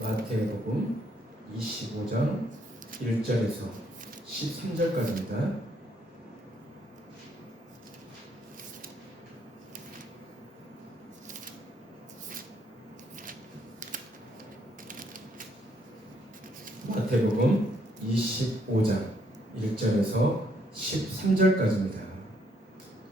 마태복음 25장 1절에서 13절까지입니다. 마태복음 25장 1절에서 13절까지입니다.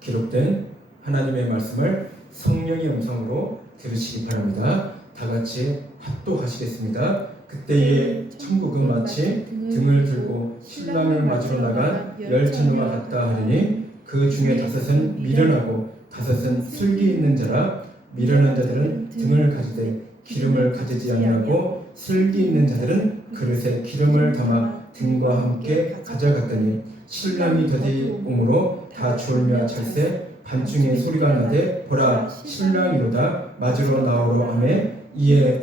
기록된 하나님의 말씀을 성령의 음성으로 들으시기 바랍니다. 다 같이 합독하시겠습니다. 그때의 천국은 마치 등을 들고 신랑을 맞으러 나간 열처녀와 같다 하리니 그 중에 5은 미련하고 5은 슬기 있는 자라. 미련한 자들은 등을 가지되 기름을 가지지 아니하고 슬기 있는 자들은 그릇에 기름을 담아 등과 함께 가져갔더니 신랑이 더디옴으로 다 졸며 찰새 밤중에 소리가 나되 보라 신랑이로다 맞으러 나오러 하매 이에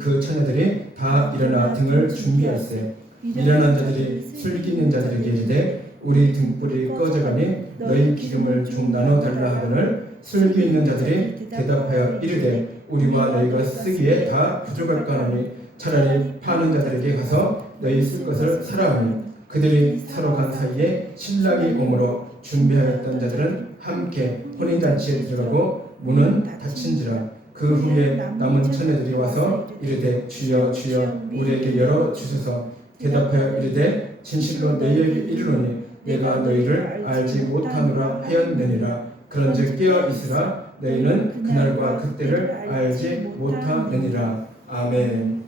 그 처녀들이 다 일어나 등을 준비할세. 미련한 자들이 슬기 있는 자들에게 이르되 우리 등불이 꺼져가니 너희 기름을 좀 나눠 달라 하거늘 슬기 있는 자들이 대답하여 이르되 우리와 너희가 쓰기에 다 부족할까 하니 차라리 파는 자들에게 가서 너희 쓸 것을 사라 하니 그들이 사러 간 사이에 신랑이 오므로 준비하였던 자들은 함께 혼인잔치에 들어가고 문은 닫힌지라. 그 후에 남은 처녀들이 와서 이르되 주여 주여 우리에게 열어주소서. 대답하여 이르되 진실로 너희에게 이르노니 내가 너희를 알지 못하노라 하였느니라. 그런즉 깨어 있으라. 너희는 그날과 그때를 알지 못하느니라. 아멘.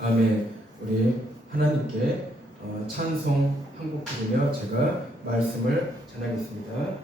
아멘. 우리 하나님께 찬송 한 곡 부르며 제가 말씀을 전하겠습니다.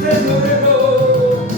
새 노래로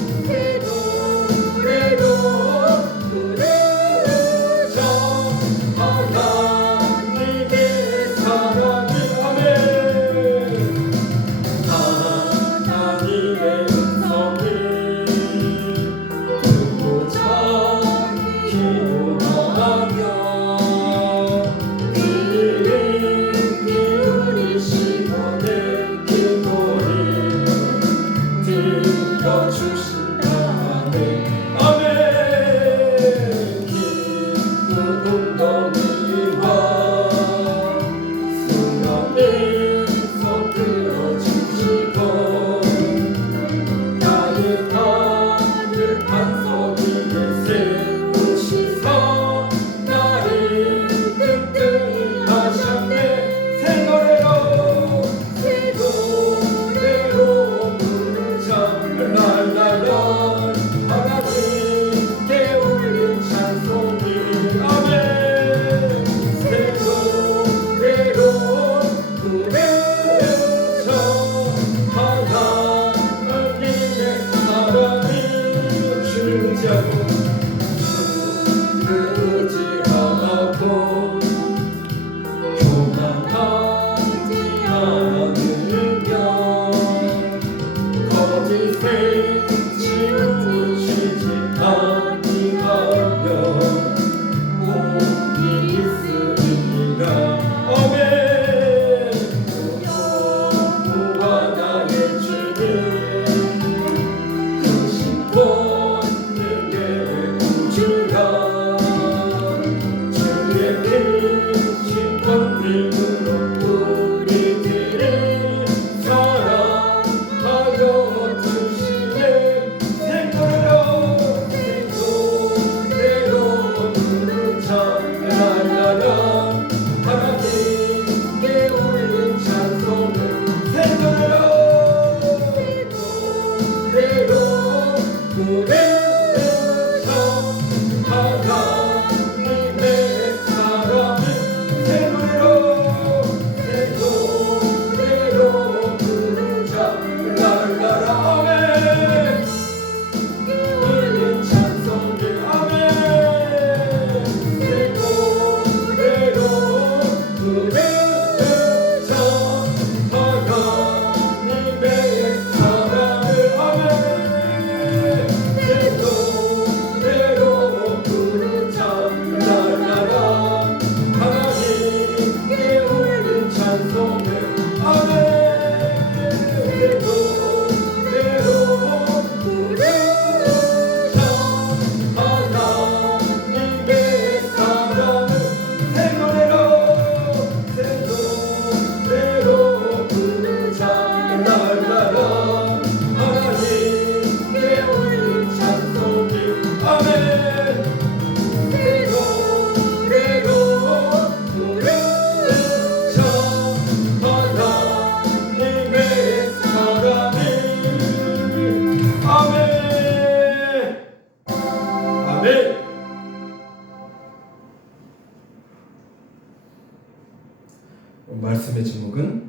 말씀의 제목은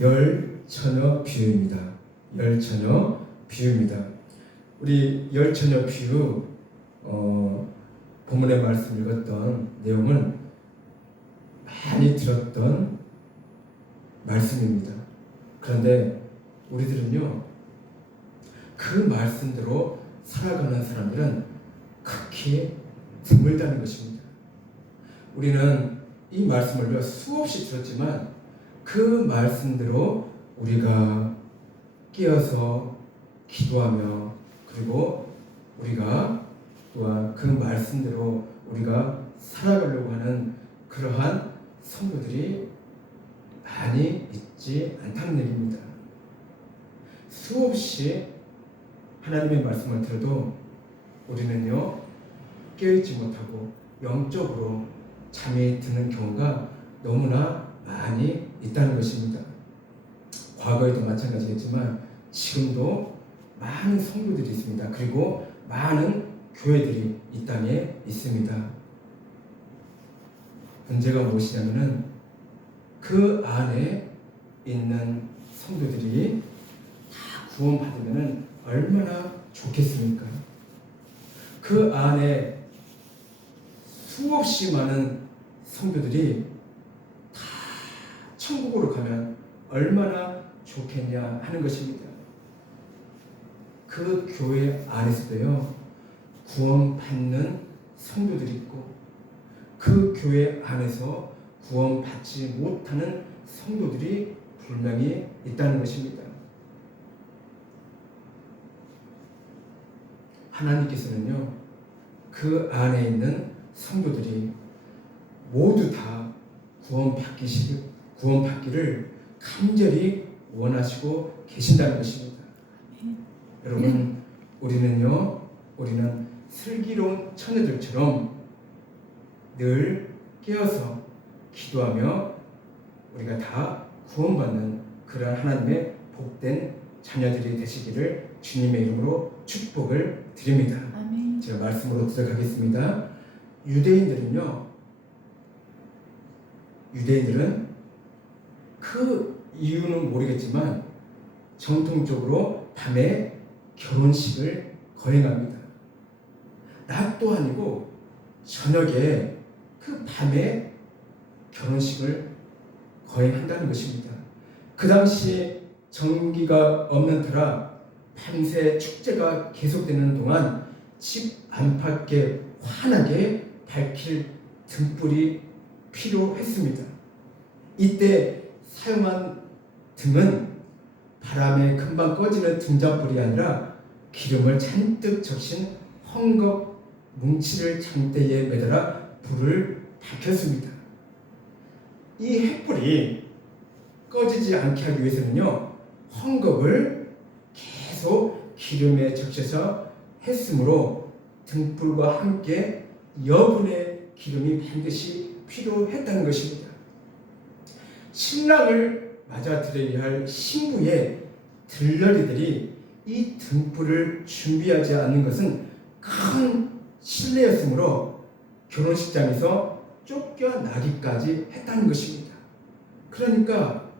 열처녀 비유입니다. 열처녀 비유입니다. 우리 열처녀 비유 본문의 말씀 읽었던 내용은 많이 들었던 말씀입니다. 그런데 우리들은요, 그 말씀대로 살아가는 사람들은 극히 드물다는 것입니다. 우리는 이 말씀을 수없이 들었지만 그 말씀대로 우리가 깨어서 기도하며, 그리고 우리가 또한 그 말씀대로 우리가 살아가려고 하는 그러한 성도들이 많이 있지 않다는 얘기입니다. 수없이 하나님의 말씀을 들어도 우리는요, 깨어있지 못하고 영적으로 잠이 드는 경우가 너무나 많이 있다는 것입니다. 과거에도 마찬가지겠지만 지금도 많은 성도들이 있습니다. 그리고 많은 교회들이 이 땅에 있습니다. 문제가 무엇이냐면은 그 안에 있는 성도들이 다 구원받으면 얼마나 좋겠습니까? 그 안에 수없이 많은 성도들이 다 천국으로 가면 얼마나 좋겠냐 하는 것입니다. 그 교회 안에서도요, 구원받는 성도들이 있고 그 교회 안에서 구원받지 못하는 성도들이 분명히 있다는 것입니다. 하나님께서는요, 그 안에 있는 성도들이 모두 다 구원받기를 간절히 원하시고 계신다는 것입니다. 여러분, 우리는 슬기로운 처녀들처럼 늘 깨어서 기도하며 우리가 다 구원받는 그런 하나님의 복된 자녀들이 되시기를 주님의 이름으로 축복을 드립니다. 아멘. 제가 말씀으로 들어가겠습니다. 유대인들은 그 이유는 모르겠지만 전통적으로 밤에 결혼식을 거행합니다. 낮도 아니고 저녁에 그 밤에 결혼식을 거행한다는 것입니다. 그 당시 전기가 없는 터라 밤새 축제가 계속되는 동안 집 안팎에 환하게 밝힐 등불이 필요했습니다. 이때 사용한 등은 바람에 금방 꺼지는 등잔불이 아니라 기름을 잔뜩 적신 헝겊 뭉치를 장대에 매달아 불을 밝혔습니다. 이 횃불이 꺼지지 않게 하기 위해서는요, 헝겊을 계속 기름에 적셔서 했으므로 등불과 함께 여분의 기름이 반드시 필요했다는 것입니다. 신랑을 맞아들여야 할 신부의 들러리들이 이 등불을 준비하지 않는 것은 큰 실례였으므로 결혼식장에서 쫓겨나기까지 했다는 것입니다. 그러니까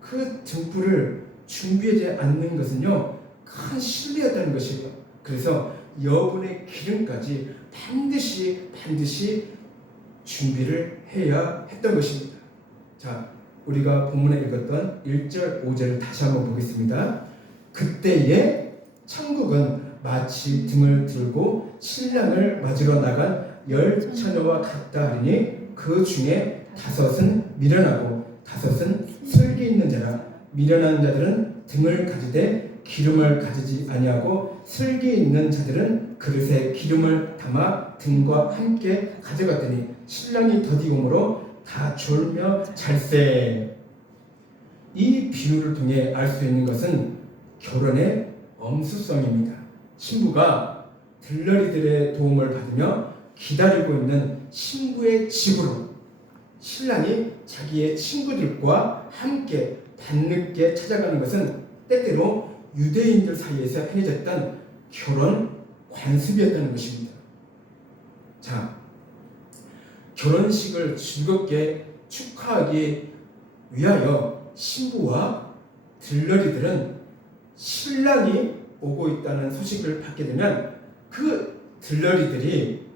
그 등불을 준비하지 않는 것은요, 큰 실례였다는 것이에요. 그래서 여분의 기름까지 반드시 준비를 해야 했던 것입니다. 자, 우리가 본문에 읽었던 1절, 5절을 다시 한번 보겠습니다. 그때에 천국은 마치 등을 들고 신랑을 맞으러 나간 10 처녀와 같다 하리니 그 중에 5은 미련하고 5은 슬기 있는 자라. 미련한 자들은 등을 가지되 기름을 가지지 아니하고 슬기 있는 자들은 그릇에 기름을 담아 등과 함께 가져갔더니 신랑이 더디움으로 다 졸며 잘세. 이 비유를 통해 알 수 있는 것은 결혼의 엄수성입니다. 신부가 들러리들의 도움을 받으며 기다리고 있는 신부의 집으로 신랑이 자기의 친구들과 함께 밤늦게 찾아가는 것은 때때로 유대인들 사이에서 행해졌던 결혼 관습이었다는 것입니다. 자, 결혼식을 즐겁게 축하하기 위하여 신부와 들러리들은 신랑이 오고 있다는 소식을 받게 되면 그 들러리들이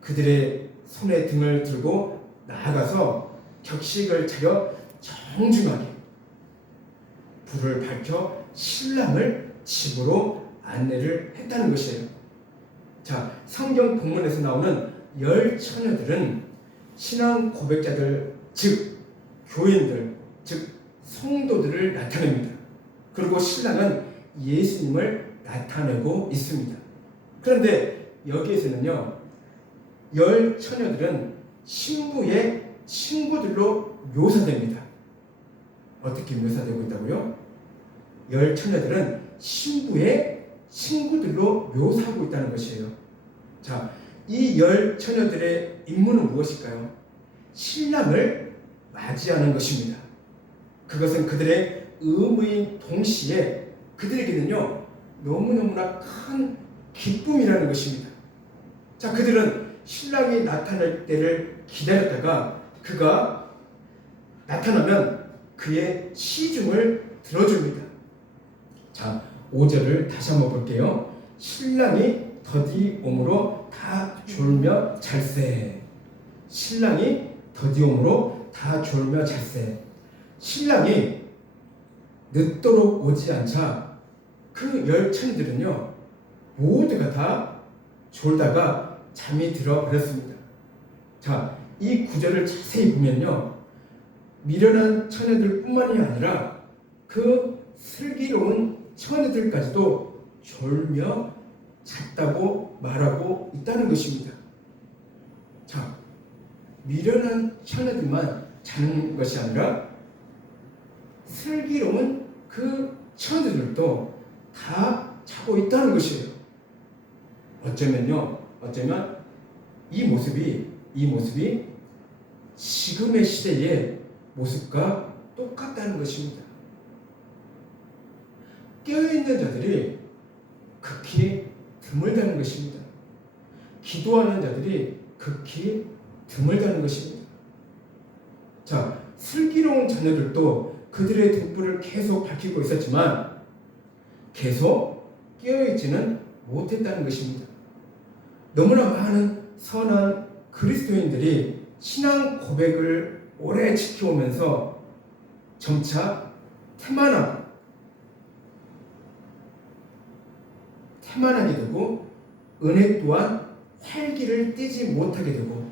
그들의 손에 등을 들고 나아가서 격식을 차려 정중하게 불을 밝혀 신랑을 집으로 안내를 했다는 것이에요. 자, 성경 본문에서 나오는 10 처녀들은 신앙 고백자들, 즉 교인들, 즉 성도들을 나타냅니다. 그리고 신랑은 예수님을 나타내고 있습니다. 그런데 여기에서는요, 10 처녀들은 신부의 친구들로 묘사됩니다. 어떻게 묘사되고 있다고요? 10 처녀들은 신부의 친구들로 묘사하고 있다는 것이에요. 자, 이 10 처녀들의 임무는 무엇일까요? 신랑을 맞이하는 것입니다. 그것은 그들의 의무인 동시에 그들에게는요, 너무너무나 큰 기쁨이라는 것입니다. 자, 그들은 신랑이 나타날 때를 기다렸다가 그가 나타나면 그의 시중을 들어줍니다. 자, 5절을 다시 한번 볼게요. 신랑이 더디옴으로 다 졸며 잘세. 신랑이 더디옴으로 다 졸며 잘세. 신랑이 늦도록 오지 않자 그 10 처녀들은요, 모두가 다 졸다가 잠이 들어 버렸습니다. 자, 이 구절을 자세히 보면요, 미련한 처녀들 뿐만이 아니라 그 슬기로운 처녀들까지도 졸며 잤다고 말하고 있다는 것입니다. 자, 미련한 처녀들만 자는 것이 아니라 슬기로운 그 처녀들도 다 자고 있다는 것이에요. 어쩌면 이 모습이 지금의 시대의 모습과 똑같다는 것입니다. 깨어있는 자들이 극히 드물다는 것입니다. 기도하는 자들이 극히 드물다는 것입니다. 자, 슬기로운 자녀들도 그들의 등불을 계속 밝히고 있었지만 계속 깨어있지는 못했다는 것입니다. 너무나 많은 선한 그리스도인들이 신앙 고백을 오래 지켜오면서 점차 태만하게 되고 은혜 또한 활기를 띠지 못하게 되고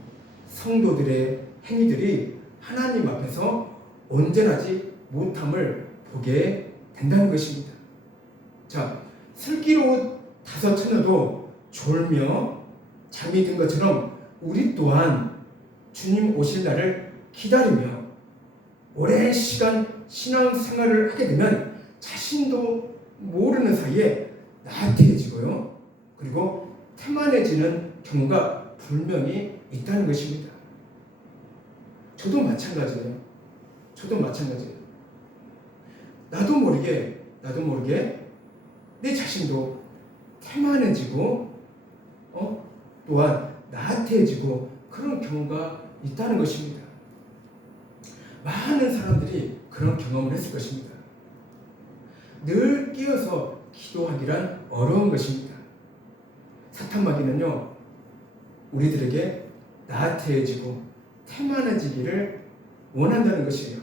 성도들의 행위들이 하나님 앞에서 온전하지 못함을 보게 된다는 것입니다. 자, 슬기로운 5 처녀도 졸며 잠이 든 것처럼 우리 또한 주님 오실 날을 기다리며 오랜 시간 신앙생활을 하게 되면 자신도 모르는 사이에 나태해지고요. 그리고 태만해지는 경우가 분명히 있다는 것입니다. 저도 마찬가지예요. 나도 모르게 내 자신도 태만해지고 또한 나태해지고 그런 경우가 있다는 것입니다. 많은 사람들이 그런 경험을 했을 것입니다. 늘 깨어서 기도하기란 어려운 것입니다. 사탄마귀는요, 우리들에게 나태해지고 태만해지기를 원한다는 것이에요.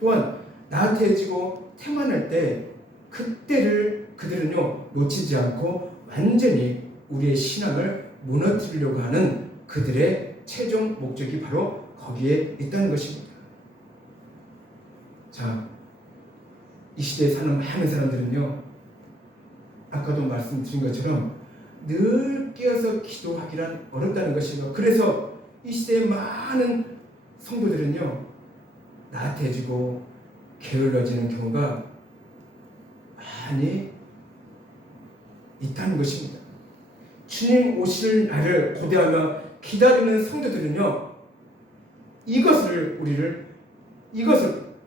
또한 나태해지고 태만할 때 그때를 그들은요 놓치지 않고 완전히 우리의 신앙을 무너뜨리려고 하는 그들의 최종 목적이 바로 거기에 있다는 것입니다. 자, 이 시대에 사는 많은 사람들은요, 아까도 말씀드린 것처럼 늘 깨어서 기도하기란 어렵다는 것이에요. 그래서 이 시대의 많은 성도들은요, 나태해지고 게을러지는 경우가 많이 있다는 것입니다. 주님 오실 날을 고대하며 기다리는 성도들은요, 이것을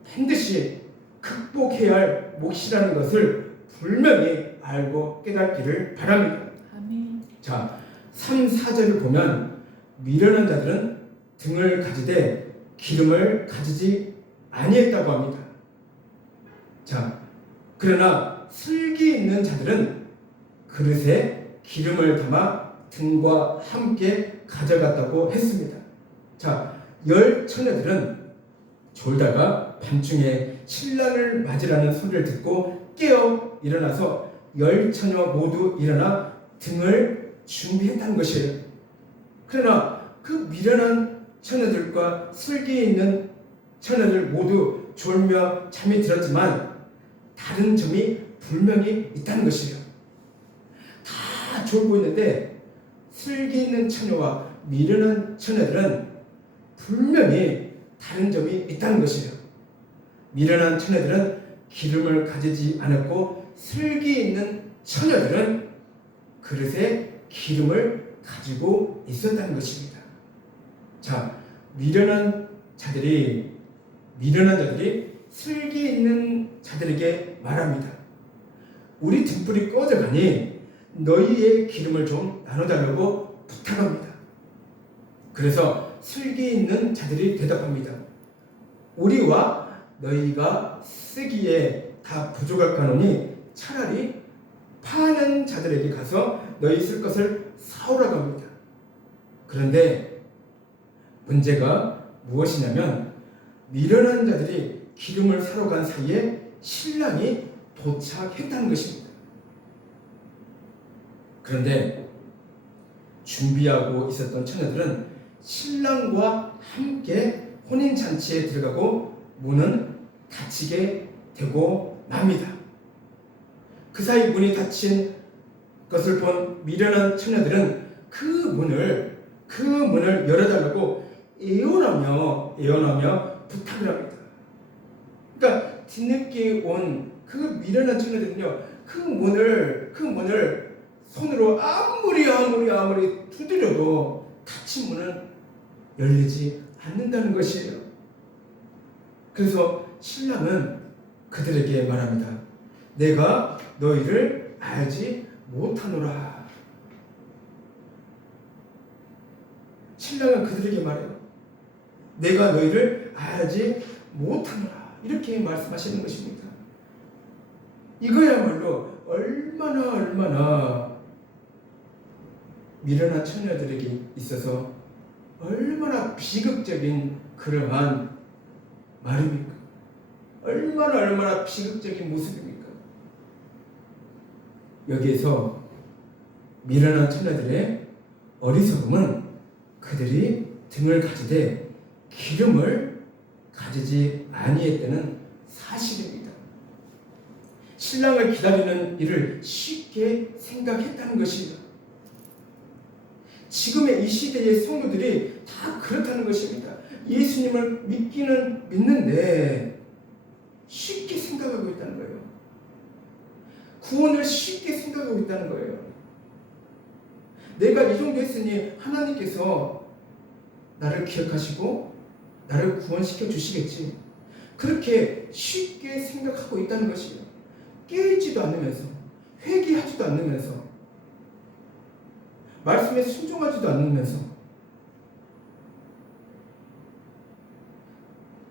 반드시 극복해야 할 몫이라는 것을 분명히 알고 깨닫기를 바랍니다. 아멘. 자, 3, 4절을 보면 미련한 자들은 등을 가지되 기름을 가지지 아니했다고 합니다. 자, 그러나 슬기 있는 자들은 그릇에 기름을 담아 등과 함께 가져갔다고 했습니다. 자, 열 처녀들은 졸다가 밤중에 신랑을 맞으라는 소리를 듣고 깨어 일어나서 열 처녀 모두 일어나 등을 준비했다는 것이에요. 그러나 그 미련한 처녀들과 슬기 있는 처녀들 모두 졸며 잠이 들었지만 다른 점이 분명히 있다는 것이에요. 다 졸고 있는데 슬기 있는 처녀와 미련한 처녀들은 분명히 다른 점이 있다는 것이에요. 미련한 처녀들은 기름을 가지지 않았고 슬기 있는 처녀들은 그릇에 기름을 가지고 있었다는 것입니다. 자, 미련한 자들이 슬기 있는 자들에게 말합니다. 우리 등불이 꺼져가니 너희의 기름을 좀 나눠달라고 부탁합니다. 그래서 슬기 있는 자들이 대답합니다. 우리와 너희가 쓰기에 다 부족할까노니 차라리 파는 자들에게 가서 너희 쓸 것을 사오라고 합니다. 그런데 문제가 무엇이냐면 미련한 자들이 기름을 사러 간 사이에 신랑이 도착했다는 것입니다. 그런데 준비하고 있었던 처녀들은 신랑과 함께 혼인잔치에 들어가고 문은 닫히게 되고 맙니다. 그 사이 문이 닫힌 것을 본 미련한 처녀들은 그 문을 열어달라고 애원하며 부탁을 합니다. 그러니까 뒤늦게 온 그 미련한 처녀들은요, 그 문을 손으로 아무리 두드려도 닫힌 문은 열리지 않는다는 것이에요. 그래서 신랑은 그들에게 말합니다. 내가 너희를 알지 못하노라. 신랑은 그들에게 말해요. 내가 너희를 알지 못하노라. 이렇게 말씀하시는 것입니다. 이거야말로 얼마나 미련한 처녀들에게 있어서 얼마나 비극적인 그러한 말입니까? 얼마나 비극적인 모습입니까? 여기에서 미련한 처녀들의 어리석음은 그들이 등을 가지되 기름을 가지지 아니했다는 사실입니다. 신랑을 기다리는 일을 쉽게 생각했다는 것입니다. 지금의 이 시대의 성도들이 다 다 그렇다는 것입니다. 예수님을 믿는데 쉽게 생각하고 있다는 거예요. 구원을 쉽게 생각하고 있다는 거예요. 내가 이 정도 했으니 하나님께서 나를 기억하시고 나를 구원시켜 주시겠지. 그렇게 쉽게 생각하고 있다는 것이에요. 깨지도 않으면서, 회개하지도 않으면서, 말씀에 순종하지도 않으면서,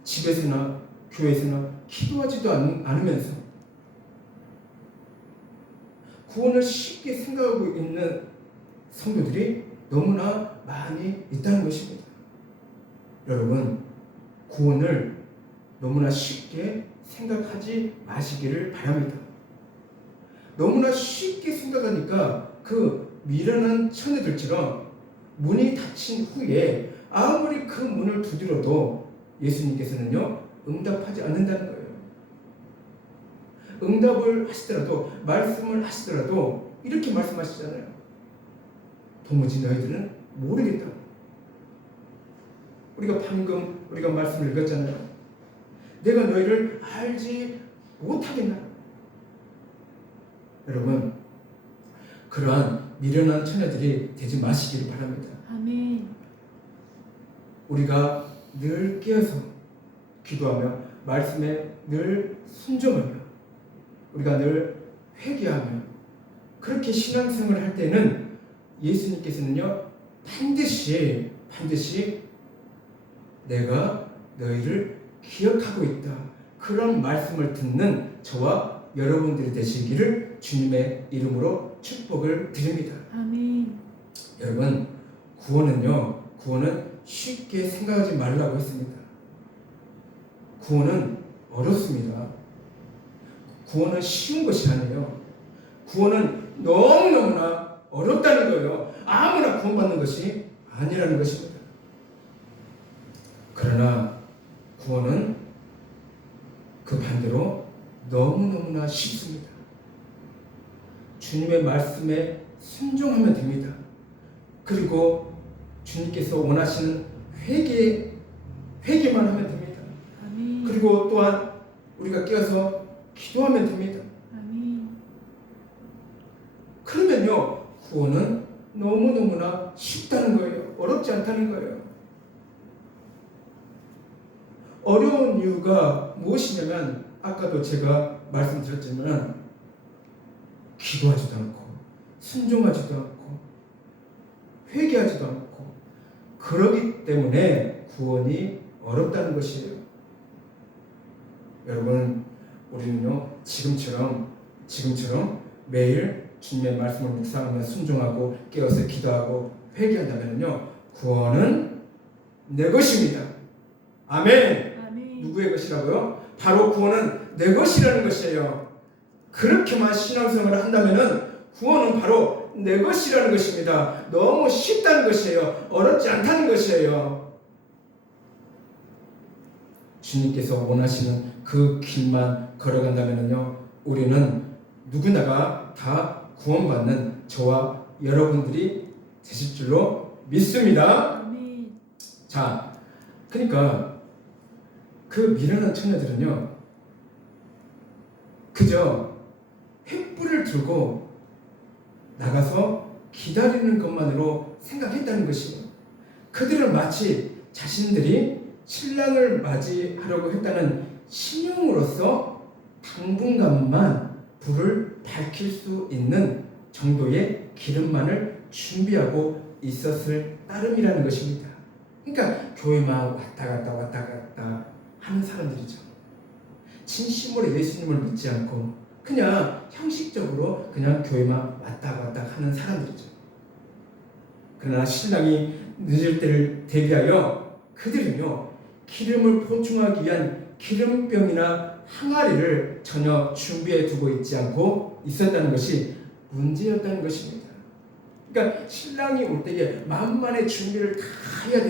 집에서나 교회에서나 기도하지도 않으면서 구원을 쉽게 생각하고 있는 성도들이 너무나 많이 있다는 것입니다. 여러분, 구원을 너무나 쉽게 생각하지 마시기를 바랍니다. 너무나 쉽게 생각하니까 그 미련한 처녀들처럼 문이 닫힌 후에 아무리 그 문을 두드려도 예수님께서는요, 응답하지 않는다는 거예요. 응답을 하시더라도, 말씀을 하시더라도 이렇게 말씀하시잖아요. 도무지 너희들은 모르겠다고. 우리가 말씀을 읽었잖아요. 내가 너희를 알지 못하겠나. 여러분, 그러한 미련한 처녀들이 되지 마시기를 바랍니다. 아멘. 우리가 늘 깨어서 기도하며 말씀에 늘 순종하며 우리가 늘 회개하며 그렇게 신앙생활을 할 때는 예수님께서는요, 반드시 내가 너희를 기억하고 있다, 그런 말씀을 듣는 저와 여러분들이 되시기를 주님의 이름으로 축복을 드립니다. 아멘. 여러분, 구원은 쉽게 생각하지 말라고 했습니다. 구원은 어렵습니다. 구원은 쉬운 것이 아니에요. 구원은 너무너무나 어렵다는 거예요. 아무나 구원받는 것이 아니라는 것입니다. 그러나 구원은 그 반대로 너무너무나 쉽습니다. 주님의 말씀에 순종하면 됩니다. 그리고 주님께서 원하시는 회개만 하면 됩니다. 아멘. 그리고 또한 우리가 깨어서 기도하면 됩니다. 아멘. 그러면요, 구원은 너무너무나 쉽다는 거예요. 어렵지 않다는 거예요. 어려운 이유가 무엇이냐면 아까도 제가 말씀드렸지만 기도하지도 않고 순종하지도 않고 회개하지도 않고 그러기 때문에 구원이 어렵다는 것이에요. 여러분, 우리는요, 지금처럼 매일 주님의 말씀을 묵상하며 순종하고 깨어서 기도하고 회개한다면요, 구원은 내 것입니다. 아멘. 아멘. 누구의 것이라고요? 바로 구원은 내 것이라는 것이에요. 그렇게만 신앙생활을 한다면은 구원은 바로 내 것이라는 것입니다. 너무 쉽다는 것이에요. 어렵지 않다는 것이에요. 주님께서 원하시는 그 길만 걸어간다면요, 우리는 누구나가 다 구원받는 저와 여러분들이 되실 줄로 믿습니다. 아멘. 자, 그러니까 그 미련한 처녀들은요, 그저 횃불을 들고 나가서 기다리는 것만으로 생각했다는 것이에요. 그들은 마치 자신들이 신랑을 맞이하려고 했다는 신용으로서 당분간만 불을 밝힐 수 있는 정도의 기름만을 준비하고 있었을 따름이라는 것입니다. 그러니까 교회만 왔다 갔다 하는 사람들이죠. 진심으로 예수님을 믿지 않고 그냥 형식적으로 그냥 교회만 왔다 갔다 하는 사람들이죠. 그러나 신랑이 늦을 때를 대비하여 그들은요, 기름을 보충하기 위한 기름병이나 항아리를 전혀 준비해 두고 있지 않고 있었다는 것이 문제였다는 것입니다. 그러니까 신랑이 올 때에 만만의 준비를 다 해야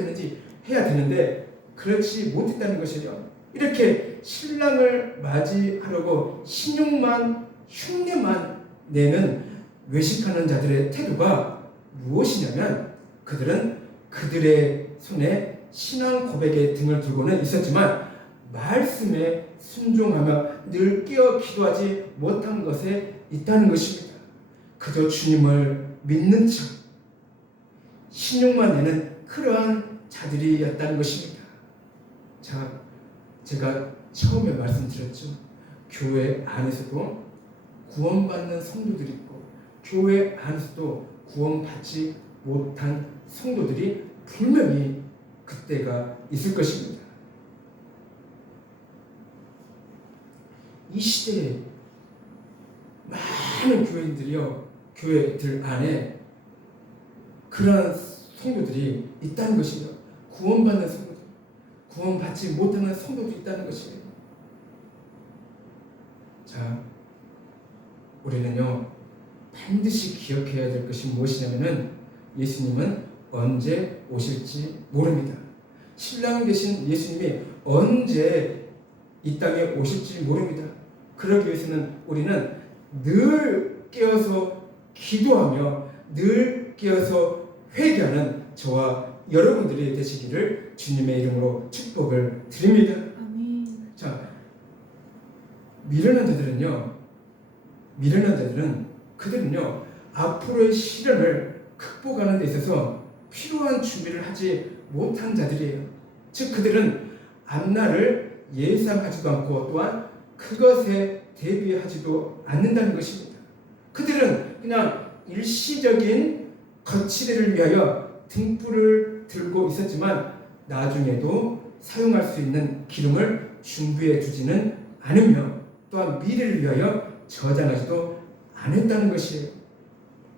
되는데 그렇지 못했다는 것이죠. 이렇게 신랑을 맞이하려고 흉내만 내는 외식하는 자들의 태도가 무엇이냐면 그들은 그들의 손에 신앙 고백의 등을 들고는 있었지만 말씀에 순종하며 늘 깨어 기도하지 못한 것에 있다는 것입니다. 그저 주님을 믿는 척 신용만 내는 그러한 자들이었다는 것입니다. 자, 제가 처음에 말씀드렸죠. 교회 안에서도 구원받는 성도들이 있고 교회 안에서도 구원받지 못한 성도들이 분명히 그때가 있을 것입니다. 이 시대에 많은 교회들 안에 그러한 성도들이 있다는 것입니다. 구원받는 성도들, 구원받지 못하는 성도들이 있다는 것입니다. 자, 우리는요 반드시 기억해야 될 것이 무엇이냐면은 예수님은 언제 오실지 모릅니다. 신랑 되신 예수님이 언제 이 땅에 오실지 모릅니다. 그러기 위해서는 우리는 늘 깨어서 기도하며 늘 깨어서 회개하는 저와 여러분들이 되시기를 주님의 이름으로 축복을 드립니다. 아멘. 자, 미련한 자들은 그들은요 앞으로의 시련을 극복하는 데 있어서 필요한 준비를 하지 못한 자들이에요. 즉 그들은 앞날을 예상하지도 않고 또한 그것에 대비하지도 않는다는 것입니다. 그들은 그냥 일시적인 거치대를 위하여 등불을 들고 있었지만 나중에도 사용할 수 있는 기름을 준비해 두지는 않으며 또한 미래를 위하여 저장하지도 않았다는 것이에요.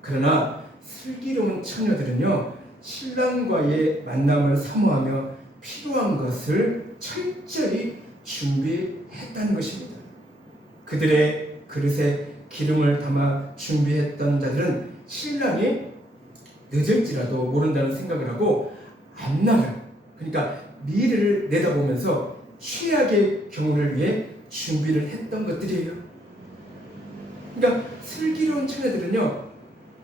그러나 슬기로운 처녀들은요 신랑과의 만남을 사모하며 필요한 것을 철저히 준비했다는 것입니다. 그들의 그릇에 기름을 담아 준비했던 자들은 신랑이 늦을지라도 모른다는 생각을 하고 앞날을, 그러니까 미래를 내다보면서 최악의 경우를 위해 준비를 했던 것들이에요. 그러니까 슬기로운 처녀들은요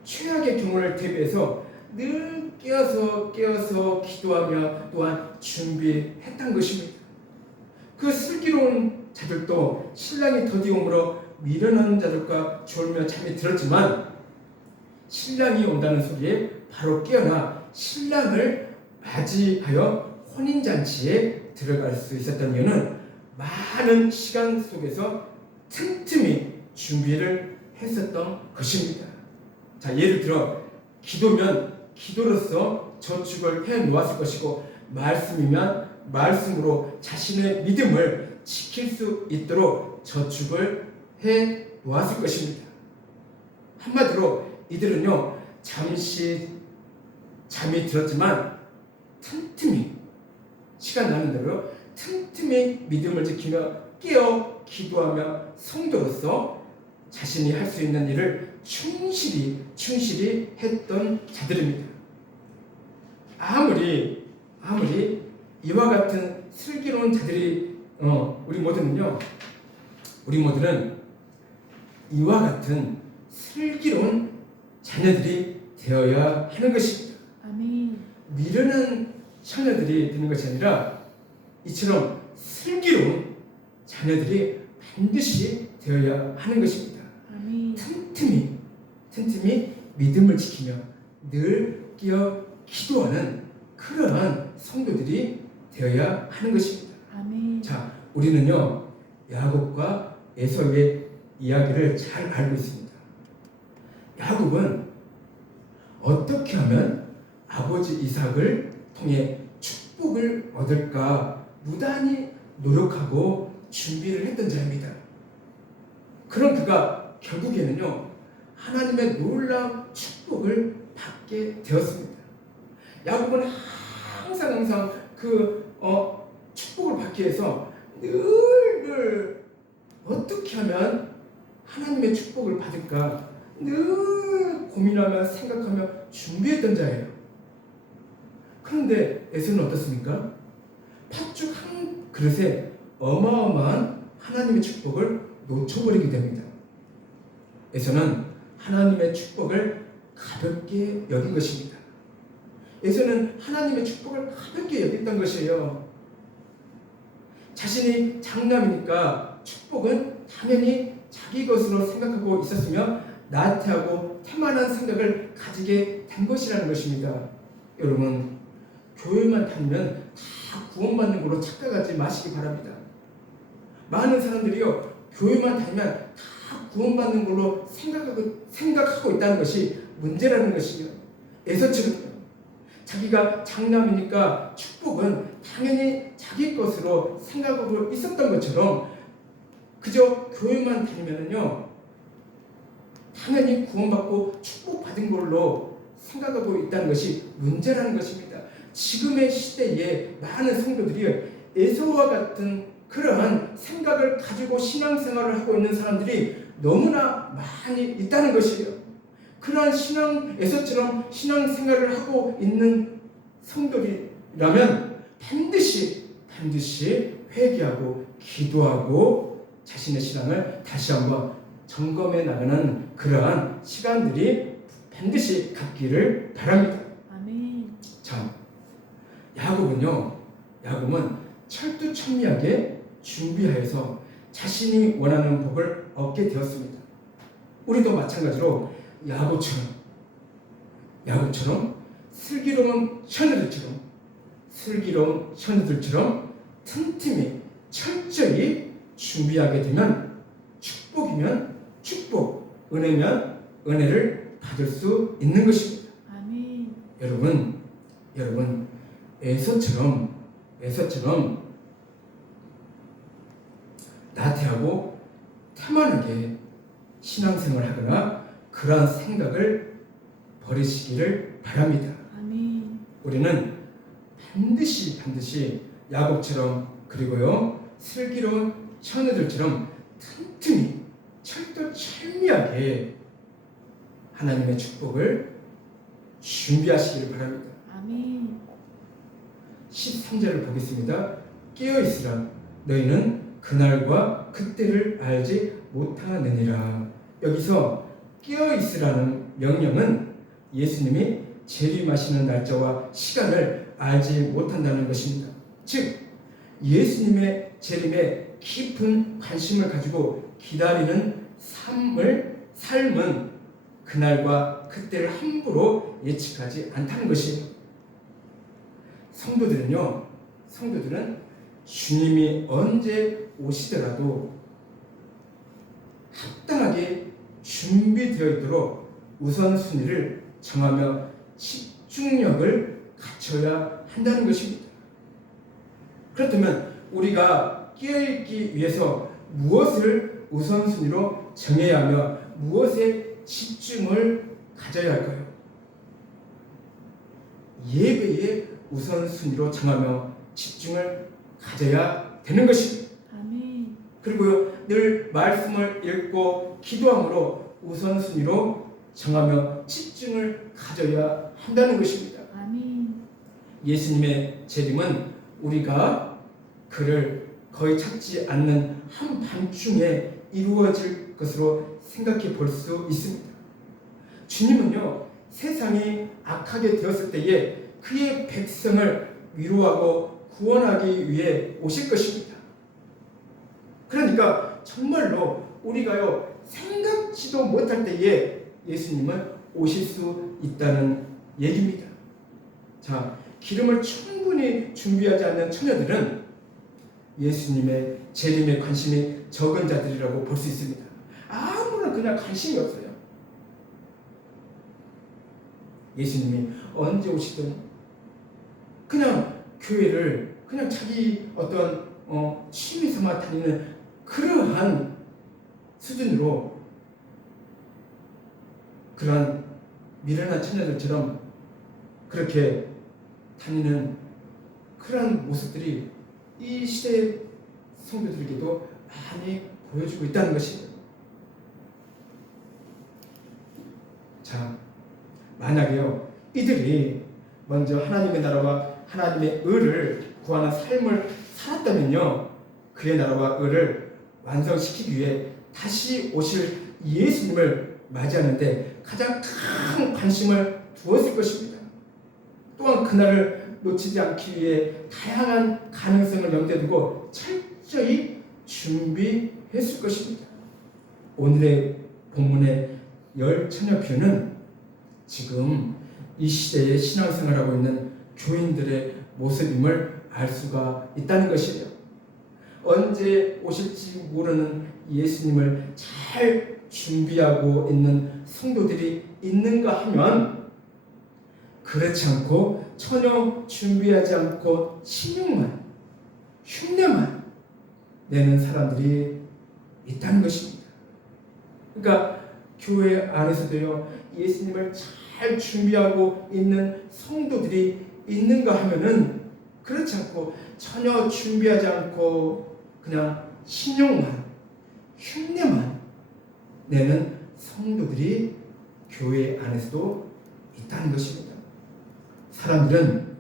최악의 경우를 대비해서 늘 깨어서 기도하며 또한 준비했던 것입니다. 그 슬기로운 자들도 신랑이 더디옴으로 미련한 자들과 졸며 잠이 들었지만 신랑이 온다는 소리에 바로 깨어나 신랑을 맞이하여 혼인잔치에 들어갈 수 있었던 이유는 많은 시간 속에서 틈틈이 준비를 했었던 것입니다. 자, 예를 들어 기도면 기도로서 저축을 해 놓았을 것이고 말씀이면 말씀으로 자신의 믿음을 지킬 수 있도록 저축을 해 놓았을 것입니다. 한마디로 이들은요 잠시 잠이 들었지만 틈틈이 시간 나는 대로 틈틈이 믿음을 지키며 깨어 기도하며 성도로서 자신이 할 수 있는 일을 충실히 했던 자들입니다. 아무리 이와 같은 슬기로운 자들이 우리 모두는 이와 같은 슬기로운 자녀들이 되어야 하는 것입니다. 아멘. 미련한 자녀들이 되는 것이 아니라 이처럼 슬기로운 자녀들이 반드시 되어야 하는 것입니다. 아멘. 틈틈이 믿음을 지키며 늘 깨어 기도하는 그러한 성도들이 되어야 하는 것입니다. 아멘. 자, 우리는요 야곱과 에서의 이야기를 잘 알고 있습니다. 야곱은 어떻게 하면 아버지 이삭을 통해 축복을 얻을까 무단히 노력하고 준비를 했던 자입니다. 그런 그가 결국에는요 하나님의 놀라운 축복을 받게 되었습니다. 야곱은 항상 그 축복을 받기 위해서 늘 어떻게 하면 하나님의 축복을 받을까 늘 고민하며 생각하며 준비했던 자예요. 그런데 에서는 어떻습니까? 팥죽 한 그릇에 어마어마한 하나님의 축복을 놓쳐버리게 됩니다. 에서는 하나님의 축복을 가볍게 여긴 것입니다. 에서는 하나님의 축복을 가볍게 여겼던 것이에요. 자신이 장남이니까 축복은 당연히 자기 것으로 생각하고 있었으며 나태하고 태만한 생각을 가지게 된 것이라는 것입니다. 여러분, 교회만 다니면 다 구원받는 걸로 착각하지 마시기 바랍니다. 많은 사람들이요, 교회만 다니면 다 구원받는 걸로 생각하고 있다는 것이 문제라는 것이요. 에서처럼요. 자기가 장남이니까 축복은 당연히 자기 것으로 생각하고 있었던 것처럼 그저 교회만 다니면요 당연히 구원받고 축복받은 걸로 생각하고 있다는 것이 문제라는 것입니다. 지금의 시대에 많은 성도들이 에서와 같은 그러한 생각을 가지고 신앙생활을 하고 있는 사람들이 너무나 많이 있다는 것이에요. 그러한 에서처럼 신앙생활을 하고 있는 성도들이라면 반드시 회개하고 기도하고 자신의 신앙을 다시 한번 점검해 나가는 그러한 시간들이 반드시 갖기를 바랍니다. 아멘. 자, 야곱은 철두철미하게 준비하여서 자신이 원하는 복을 얻게 되었습니다. 우리도 마찬가지로 야곱처럼 슬기로운 처녀들처럼 틈틈이 철저히 준비하게 되면 축복이면 축복, 은혜면 은혜를 받을 수 있는 것입니다. 아멘. 여러분 에서처럼 나태하고 태만하게 신앙생활을 하거나 그러한 생각을 버리시기를 바랍니다. 아멘. 우리는 반드시 야곱처럼 그리고요 슬기로운 처녀들처럼 틈틈이 철두철미하게 하나님의 축복을 준비하시기를 바랍니다. 아멘. 13절을 보겠습니다. 깨어있으라 너희는 그날과 그때를 알지 못하느니라. 여기서 깨어있으라는 명령은 예수님이 재림하시는 날짜와 시간을 알지 못한다는 것입니다. 즉 예수님의 재림에 깊은 관심을 가지고 기다리는 삶은 그날과 그때를 함부로 예측하지 않다는 것이에요. 성도들은 주님이 언제 오시더라도 합당하게 준비되어 있도록 우선순위를 정하며 집중력을 갖춰야 한다는 것입니다. 그렇다면 우리가 깨어있기 위해서 무엇을 우선순위로 정해야 하며 무엇에 집중을 가져야 할까요? 예배에 우선순위로 정하며 집중을 가져야 되는 것입니다. 아멘. 그리고요, 늘 말씀을 읽고 기도함으로 우선순위로 정하며 집중을 가져야 한다는 것입니다. 아멘. 예수님의 재림은 우리가 그를 거의 찾지 않는 한밤중에 이루어질 것으로 생각해 볼 수 있습니다. 주님은요, 세상이 악하게 되었을 때에 그의 백성을 위로하고 구원하기 위해 오실 것입니다. 그러니까 정말로 우리가요 생각지도 못할 때에 예수님은 오실 수 있다는 얘기입니다. 자, 기름을 충분히 준비하지 않는 처녀들은 예수님의 재림에 관심이 적은 자들이라고 볼 수 있습니다. 아무런 그냥 관심이 없어요. 예수님이 언제 오시든 그냥 교회를 그냥 자기 어떤 취미 삼아 다니는 그러한 수준으로 그러한 미련한 처녀들처럼 그렇게 다니는 그러한 모습들이 이 시대의 성도들에게도 많이 보여주고 있다는 것입니다. 자, 만약에요 이들이 먼저 하나님의 나라와 하나님의 의를 구하는 삶을 살았다면요 그의 나라와 의를 완성시키기 위해 다시 오실 예수님을 맞이하는데 가장 큰 관심을 두었을 것입니다. 또한 그날을 놓치지 않기 위해 다양한 가능성을 염두에 두고 철저히 준비했을 것입니다. 오늘의 본문의 열 처녀 비유는 지금 이 시대에 신앙생활하고 있는 교인들의 모습임을 알 수가 있다는 것이에요. 언제 오실지 모르는 예수님을 잘 준비하고 있는 성도들이 있는가 하면 그렇지 않고 전혀 준비하지 않고 신용만, 흉내만 내는 사람들이 있다는 것입니다. 그러니까 교회 안에서도요, 예수님을 잘 준비하고 있는 성도들이 있는가 하면은 그렇지 않고 전혀 준비하지 않고 그냥 신용만, 흉내만 내는 성도들이 교회 안에서도 있다는 것입니다. 사람들은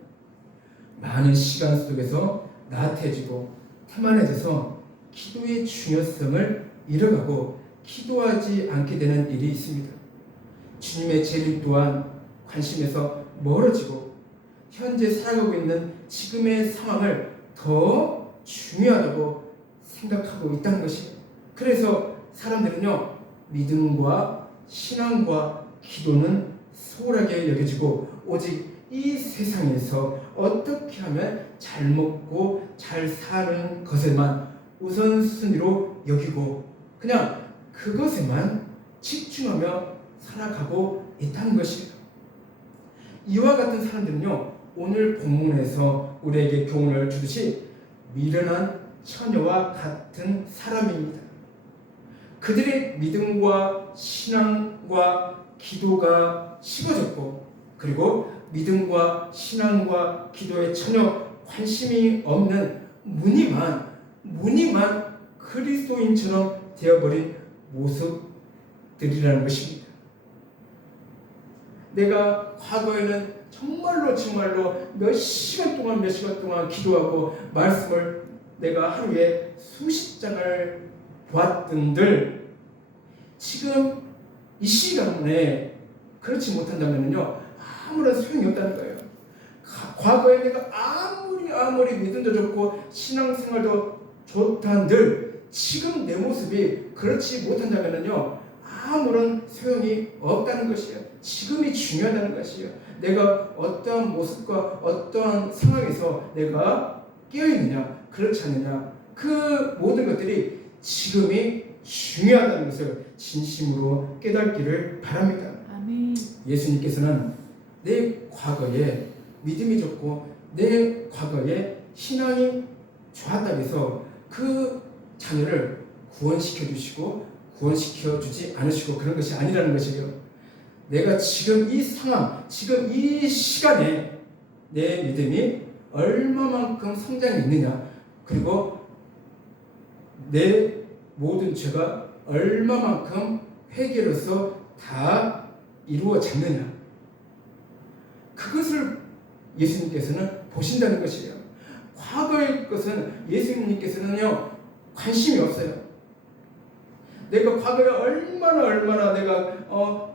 많은 시간 속에서 나태해지고 태만해져서 기도의 중요성을 잃어가고 기도하지 않게 되는 일이 있습니다. 주님의 재림 또한 관심에서 멀어지고 현재 살아가고 있는 지금의 상황을 더 중요하다고 생각하고 있다는 것이에요. 그래서 사람들은요, 믿음과 신앙과 기도는 소홀하게 여겨지고 오직 이 세상에서 어떻게 하면 잘 먹고 잘 사는 것에만 우선순위로 여기고 그냥 그것에만 집중하며 살아가고 있다는 것이에요. 이와 같은 사람들은요, 오늘 본문에서 우리에게 교훈을 주듯이 미련한 처녀와 같은 사람입니다. 그들의 믿음과 신앙과 기도가 식어졌고 그리고 믿음과 신앙과 기도에 전혀 관심이 없는 무늬만 그리스도인처럼 되어버린 모습들이라는 것입니다. 내가 과거에는 정말로 몇 시간 동안 기도하고 말씀을 내가 하루에 수십 장을 보았던들 지금 이 시간에 그렇지 못한다면요, 아무런 소용이 없다는 거예요. 과거에 내가 아무리 믿음도 좋고 신앙생활도 좋다는들 지금 내 모습이 그렇지 못한다면요, 아무런 소용이 없다는 것이에요. 지금이 중요하다는 것이에요. 내가 어떠한 모습과 어떠한 상황에서 내가 깨어있느냐 그렇지 않느냐, 그 모든 것들이 지금이 중요하다는 것을 진심으로 깨닫기를 바랍니다. 아멘. 예수님께서는 내 과거에 믿음이 좋고 내 과거에 신앙이 좋았다고 해서 그 자녀를 구원시켜 주시고 구원시켜 주지 않으시고 그런 것이 아니라는 것이에요. 내가 지금 이 상황, 지금 이 시간에 내 믿음이 얼마만큼 성장이 있느냐, 그리고 내 모든 죄가 얼마만큼 회개로서 다 이루어졌느냐, 그것을 예수님께서는 보신다는 것이에요. 과거의 것은 예수님께서는요, 관심이 없어요. 내가 과거에 얼마나 내가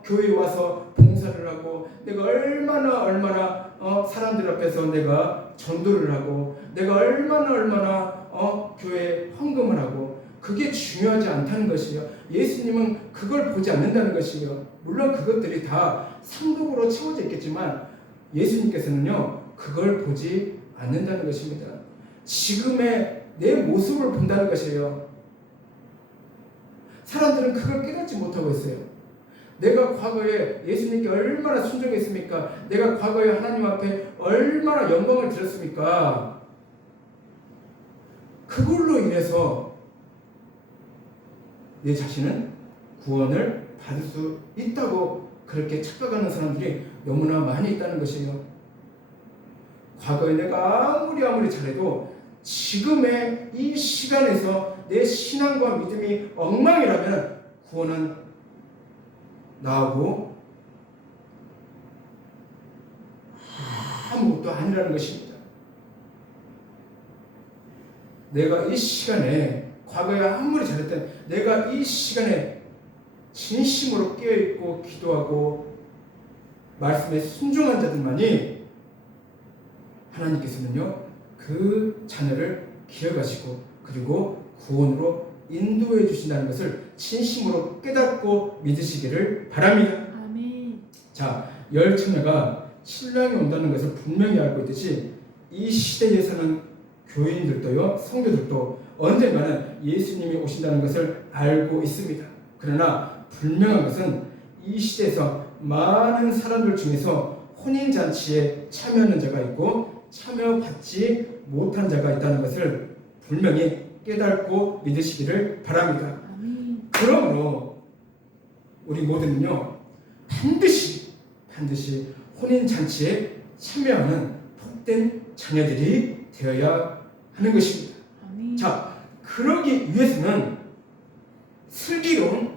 교회에 와서 봉사를 하고 내가 얼마나 사람들 앞에서 내가 전도를 하고 내가 얼마나 교회에 헌금을 하고, 그게 중요하지 않다는 것이에요. 예수님은 그걸 보지 않는다는 것이에요. 물론 그것들이 다 상급으로 채워져 있겠지만 예수님께서는요, 그걸 보지 않는다는 것입니다. 지금의 내 모습을 본다는 것이에요. 사람들은 그걸 깨닫지 못하고 있어요. 내가 과거에 예수님께 얼마나 순종했습니까? 내가 과거에 하나님 앞에 얼마나 영광을 드렸습니까? 그걸로 인해서 내 자신은 구원을 받을 수 있다고 그렇게 착각하는 사람들이 너무나 많이 있다는 것이에요. 과거에 내가 아무리 잘해도 지금의 이 시간에서 내 신앙과 믿음이 엉망이라면 구원은 나하고 아무것도 아니라는 것입니다. 내가 이 시간에 과거에 아무리 잘했던 내가 이 시간에 진심으로 깨어있고 기도하고 말씀에 순종한 자들만이 하나님께서는요 그 자녀를 기억하시고 그리고 구원으로 인도해 주신다는 것을 진심으로 깨닫고 믿으시기를 바랍니다. 아멘. 자, 열 처녀가 신랑이 온다는 것을 분명히 알고 있듯이 이 시대에 사는 교인들도요, 성도들도 언젠가는 예수님이 오신다는 것을 알고 있습니다. 그러나 분명한 것은 이 시대에서 많은 사람들 중에서 혼인잔치에 참여하는 자가 있고 참여받지 못한 자가 있다는 것을 분명히 깨닫고 믿으시기를 바랍니다. 아멘. 그러므로 우리 모두는요 반드시 혼인잔치에 참여하는 복된 자녀들이 되어야 하는 것입니다. 아멘. 자, 그러기 위해서는 슬기로운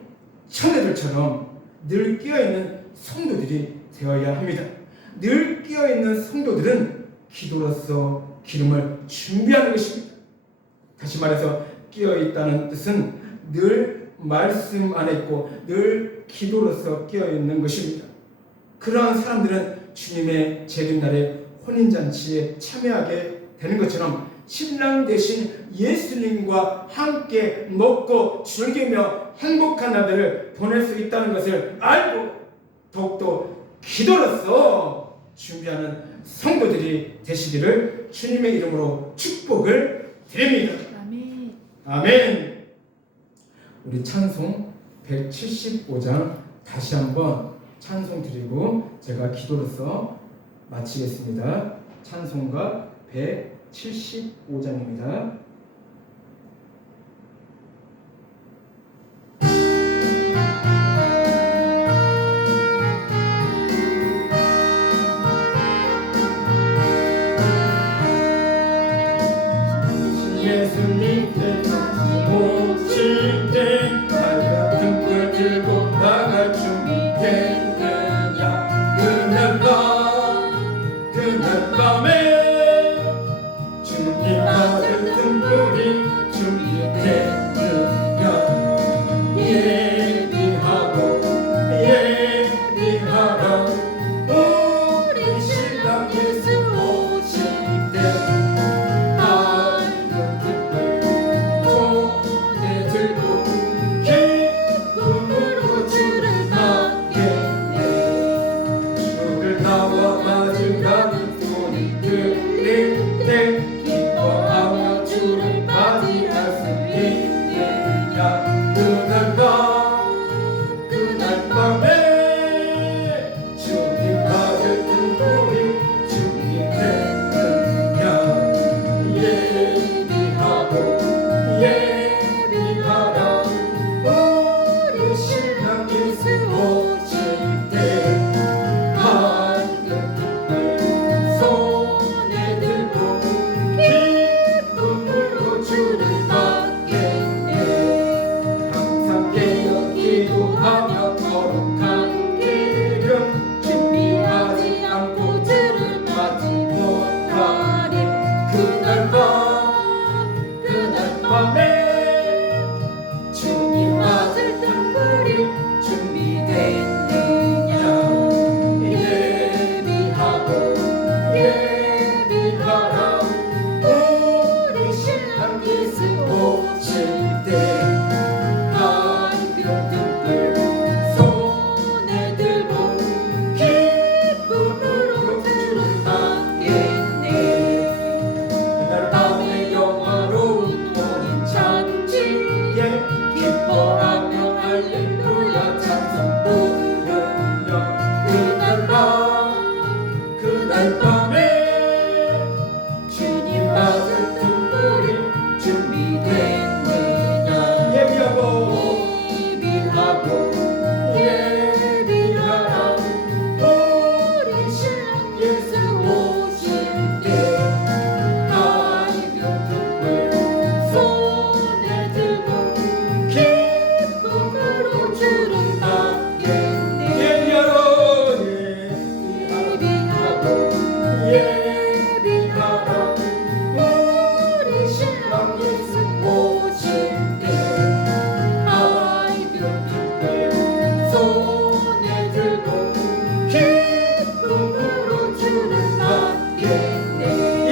처녀들처럼 늘 깨어있는 성도들이 되어야 합니다. 늘 깨어있는 성도들은 기도로서 기름을 준비하는 것입니다. 다시 말해서 깨어있다는 뜻은 늘 말씀 안에 있고 늘 기도로서 깨어있는 것입니다. 그러한 사람들은 주님의 재림날에 혼인잔치에 참여하게 되는 것처럼 신랑 대신 예수님과 함께 먹고 즐기며 행복한 날들을 보낼 수 있다는 것을 알고 더욱더 기도로서 준비하는 성도들이 되시기를 주님의 이름으로 축복을 드립니다. 아멘. 아멘. 우리 찬송 175장 다시 한번 찬송 드리고 제가 기도로서 마치겠습니다. 찬송가 175장입니다. 예수님께서 오실 때 밝은 등불 들고 나갈 준비 됐느냐. 그날 밤에 주님 받을 등불이 준비됐느냐. 예비하라 우리 신랑 예수 오실 때 기뻐하며 주를 맞이할 수 있느냐. 그날 밤에 주님 받을 등불이 준비됐느냐. 예비하라 우리 신랑 예수 오실 때 밝은 등불 손에 들고 기쁨으로 주를 받겠네. 항상 깨어 기도하며 거룩한 기름 준비하지 않고 주를 맞지 못하리. 그날 밤에 주님 맞을 등불이 준비됐느냐. 예비하라 우리 신랑 예수 오실 때 밝은 등불 손에 들고 기쁨으로 주를 받겠네. 그날 밤에 영화로운 혼인잔치에 기뻐하며 할렐루야 찬송 부르며 그날 밤에 주님 받을 등불이 준비됐느냐. 예비하라 우리 신랑 예수 오실 때 밝은 등불 손에 들고 기쁨으로 주를 받겠네. 예비하라 우리 신랑 예수 오실 때 밝은 등불 손에 들고 기쁨으로 주를 받겠네.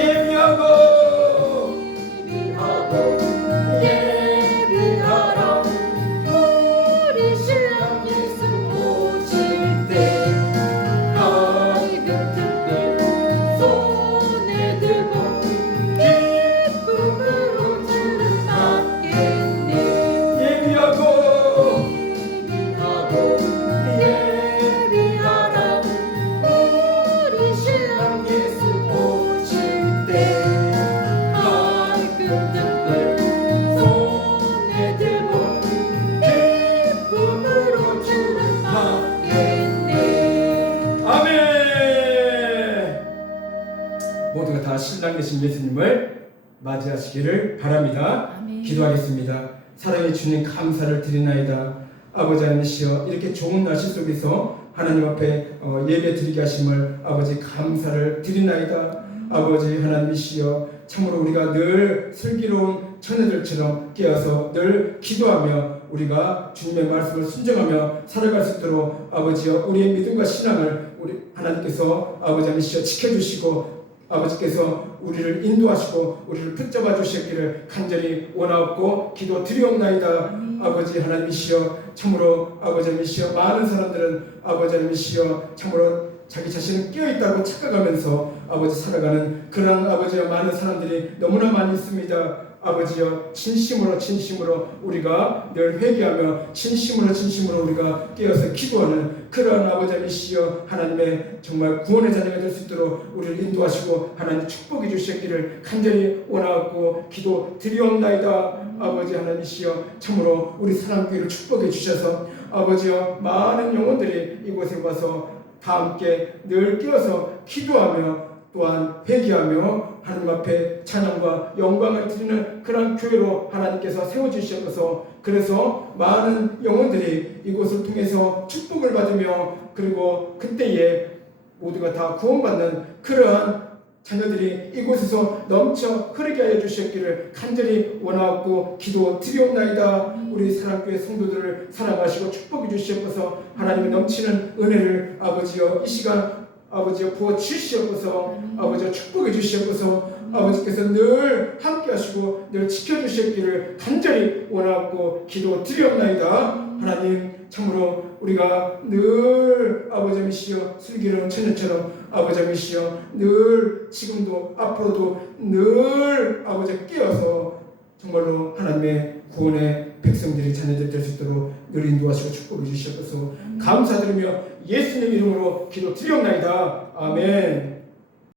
모두가 다 신랑 되신 예수님을 맞이하시기를 바랍니다. 아멘. 기도하겠습니다. 사랑의 주님 감사를 드리나이다. 아버지 하나님이시여 이렇게 좋은 날씨 속에서 하나님 앞에 예배 드리게 하심을 아버지 감사를 드리나이다. 아버지 하나님이시여 참으로 우리가 늘 슬기로운 처녀들처럼 깨어서 늘 기도하며 우리가 주님의 말씀을 순종하며 살아갈 수 있도록 아버지여 우리의 믿음과 신앙을 우리 하나님께서 아버지 하나님이시여 지켜주시고 아버지께서 우리를 인도하시고 우리를 붙잡아 주셨기를 간절히 원하옵고 기도 드리옵나이다. 아버지 하나님이시여 참으로 아버지 하나님이시여 많은 사람들은 아버지 하나님이시여 참으로 자기 자신은 깨어있다고 착각하면서 아버지 살아가는 그런 아버지와 많은 사람들이 너무나 많이 있습니다. 아버지여 진심으로 우리가 늘 회개하며 진심으로 우리가 깨어서 기도하는 그런 아버지 하나님이시여 하나님의 정말 구원의 자녀가 될 수 있도록 우리를 인도하시고 하나님 축복해 주셨기를 간절히 원하고 기도 드리옵나이다. 아버지 하나님이시여 참으로 우리 사랑교회를 축복해 주셔서 아버지여 많은 영혼들이 이곳에 와서 다 함께 늘 깨어서 기도하며 또한 회개하며 하나님 앞에 찬양과 영광을 드리는 그런 교회로 하나님께서 세워주셔서 그래서 많은 영혼들이 이곳을 통해서 축복을 받으며 그리고 그때에 모두가 다 구원받는 그러한 자녀들이 이곳에서 넘쳐 흐르게 하여 주셨기를 간절히 원하고 기도 드리옵나이다. 우리 사랑교회 성도들을 사랑하시고 축복해 주시옵소서. 하나님의 넘치는 은혜를 아버지여 이 시간 아버지여 부어 주시옵소서. 아버지여 축복해 주시옵소서. 아버지께서 늘 함께 하시고 늘 지켜주셨기를 간절히 원하고 기도 드리옵나이다. 하나님 참으로 우리가 늘 아버지이시여 슬기로운 처녀처럼 아버지이시여 늘 지금도 앞으로도 늘 아버지 깨어서 정말로 하나님의 구원의 백성들이 자녀들 될 수 있도록 늘 인도하시고 축복해 주시옵소서. 감사드리며 예수님 이름으로 기도 드리옵나이다. 아멘.